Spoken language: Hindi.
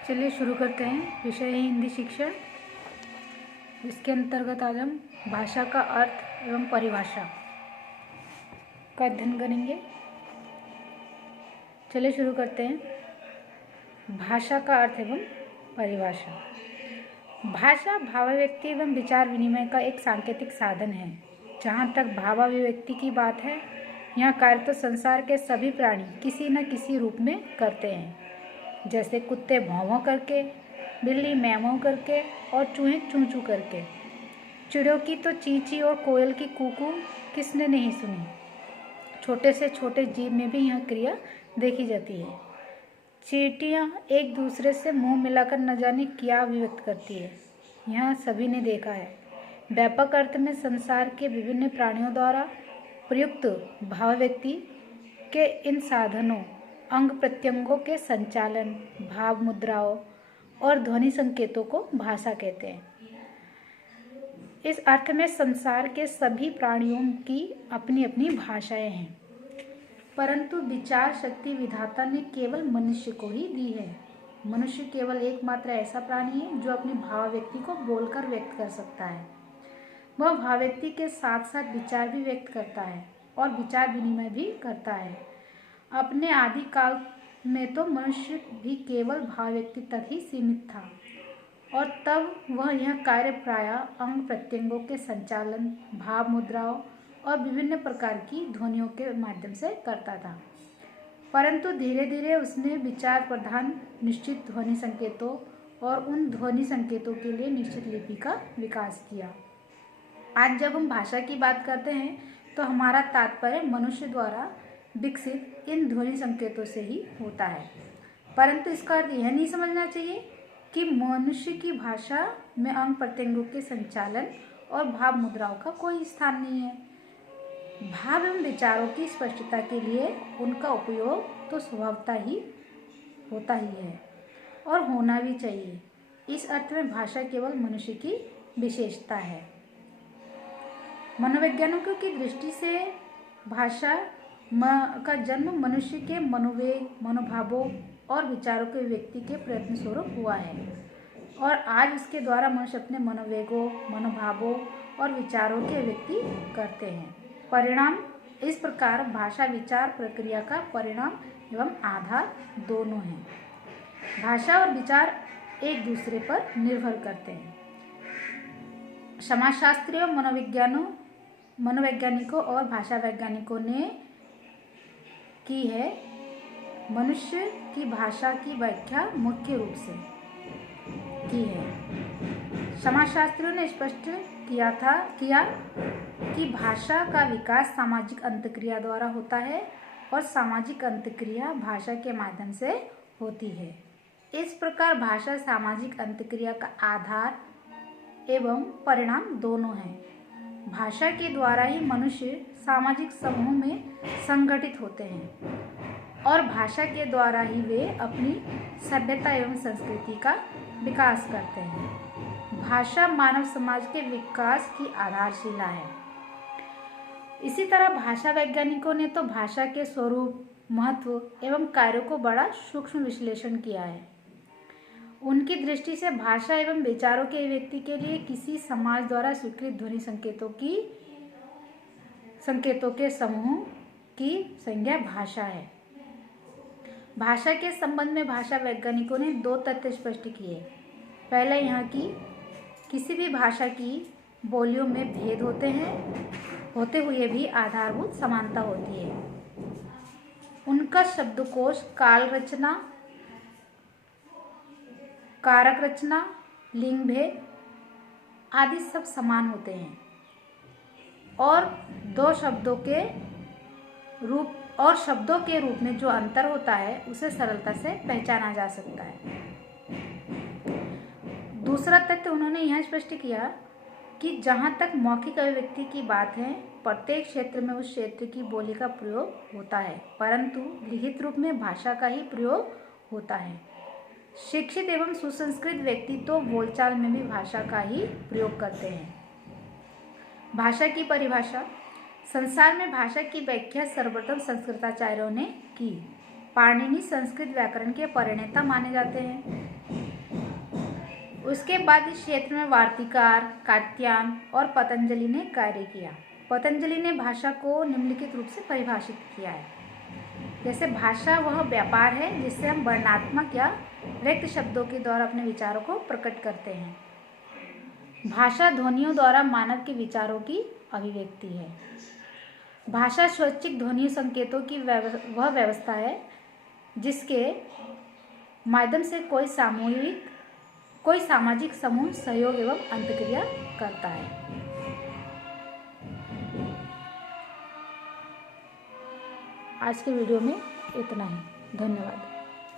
चलिए शुरू करते हैं। विषय है हिंदी शिक्षण। इसके अंतर्गत आज हम भाषा का अर्थ एवं परिभाषा का अध्ययन करेंगे। चलिए शुरू करते हैं। भाषा का अर्थ एवं परिभाषा। भाषा भावाभिव्यक्ति एवं विचार विनिमय का एक सांकेतिक साधन है। जहाँ तक भावाभिव्यक्ति की बात है, यहाँ कार्य तो संसार के सभी प्राणी किसी न किसी रूप में करते हैं। जैसे कुत्ते भौं भौं करके, बिल्ली मैं मैं करके और चूहे चूं चूं करके। चिड़ियों की तो ची ची और कोयल की कूकू किसने नहीं सुनी। छोटे से छोटे जीव में भी यह क्रिया देखी जाती है। चींटियाँ एक दूसरे से मुंह मिलाकर न जाने क्या अभिव्यक्त करती है, यह सभी ने देखा है। व्यापक अर्थ में संसार के विभिन्न प्राणियों द्वारा प्रयुक्त भावाभिव्यक्ति के इन साधनों, अंग प्रत्यंगों के संचालन, भाव मुद्राओं और ध्वनि संकेतों को भाषा कहते हैं। इस अर्थ में संसार के सभी प्राणियों की अपनी अपनी भाषाएं हैं, परंतु विचार शक्ति विधाता ने केवल मनुष्य को ही दी है। मनुष्य केवल एकमात्र ऐसा प्राणी है जो अपनी भावाभिव्यक्ति को बोलकर व्यक्त कर सकता है। वह भावाभिव्यक्ति के साथ साथ विचार भी व्यक्त करता है और विचार विनिमय भी करता है। अपने आदि काल में तो मनुष्य भी केवल भावाभिव्यक्ति तक ही सीमित था, और तब वह यह कार्य प्रायः अंग प्रत्यंगों के संचालन, भाव मुद्राओं और विभिन्न प्रकार की ध्वनियों के माध्यम से करता था। परंतु धीरे धीरे उसने विचार प्रधान निश्चित ध्वनि संकेतों और उन ध्वनि संकेतों के लिए निश्चित लिपि का विकास किया। आज जब हम भाषा की बात करते हैं तो हमारा तात्पर्य मनुष्य द्वारा विकसित इन ध्वनि संकेतों से ही होता है। परंतु इसका अर्थ यह नहीं समझना चाहिए कि मनुष्य की भाषा में अंग प्रत्यंगों के संचालन और भाव मुद्राओं का कोई स्थान नहीं है। भाव एवं विचारों की स्पष्टता के लिए उनका उपयोग तो स्वभावतः ही होता ही है और होना भी चाहिए। इस अर्थ में भाषा केवल मनुष्य की विशेषता है। मनोवैज्ञानिकों की दृष्टि से भाषा का जन्म मनुष्य के मनोवेग, मनोभावों और विचारों के व्यक्ति के प्रयत्न स्वरूप हुआ है, और आज उसके द्वारा मनुष्य अपने मनोवेगों, मनोभावों और विचारों के व्यक्ति करते हैं। परिणाम इस प्रकार भाषा विचार प्रक्रिया का परिणाम एवं आधार दोनों हैं। भाषा और विचार एक दूसरे पर निर्भर करते हैं। समाजशास्त्रियों, मनोवैज्ञानिकों और भाषा वैज्ञानिकों ने की है मनुष्य की भाषा की व्याख्या मुख्य रूप से की है। समाजशास्त्रियों ने स्पष्ट किया कि भाषा का विकास सामाजिक अंतक्रिया द्वारा होता है और सामाजिक अंतक्रिया भाषा के माध्यम से होती है। इस प्रकार भाषा सामाजिक अंतक्रिया का आधार एवं परिणाम दोनों हैं। भाषा के द्वारा ही मनुष्य सामाजिक समूह में संगठित होते हैं और भाषा के द्वारा ही वे अपनी सभ्यता एवं संस्कृति का विकास करते हैं। भाषा मानव समाज के विकास की आधारशिला है। इसी तरह भाषा वैज्ञानिकों ने तो भाषा के स्वरूप, महत्व एवं कार्यों को बड़ा सूक्ष्म विश्लेषण किया है। उनकी दृष्टि से भाषा एवं विचारों के व्यक्ति के लिए किसी समाज द्वारा स्वीकृत ध्वनि संकेतों के समूह की संज्ञा भाषा है। भाषा के संबंध में भाषा वैज्ञानिकों ने दो तथ्य स्पष्ट किए। पहले, यहाँ की किसी भी भाषा की बोलियों में भेद होते हुए भी आधारभूत समानता होती है। उनका शब्दकोश, काल रचना, कारक रचना, लिंग भेद आदि सब समान होते हैं, और शब्दों के रूप में जो अंतर होता है उसे सरलता से पहचाना जा सकता है। दूसरा तथ्य उन्होंने यह स्पष्ट किया कि जहाँ तक मौखिक अभिव्यक्ति की बात है, प्रत्येक क्षेत्र में उस क्षेत्र की बोली का प्रयोग होता है, परंतु लिखित रूप में भाषा का ही प्रयोग होता है। शिक्षित एवं सुसंस्कृत व्यक्ति तो बोलचाल में भी भाषा का ही प्रयोग करते हैं। भाषा की परिभाषा। संसार में भाषा की व्याख्या सर्वप्रथम संस्कृताचार्यों ने की। पाणिनि संस्कृत व्याकरण के प्रणेता माने जाते हैं। उसके बाद इस क्षेत्र में वार्तिकार, कात्यायन और पतंजलि ने कार्य किया। पतंजलि ने भाषा को निम्नलिखित रूप से परिभाषित किया है। जैसे भाषा वह व्यापार है जिससे हम वर्णात्मक या व्यक्त शब्दों के द्वारा अपने विचारों को प्रकट करते हैं। भाषा ध्वनियों द्वारा मानव के विचारों की अभिव्यक्ति है। भाषा स्वैच्छिक ध्वनि संकेतों की वह व्यवस्था है जिसके माध्यम से कोई सामाजिक समूह सहयोग एवं अंतक्रिया करता है। आज के वीडियो में इतना ही। धन्यवाद।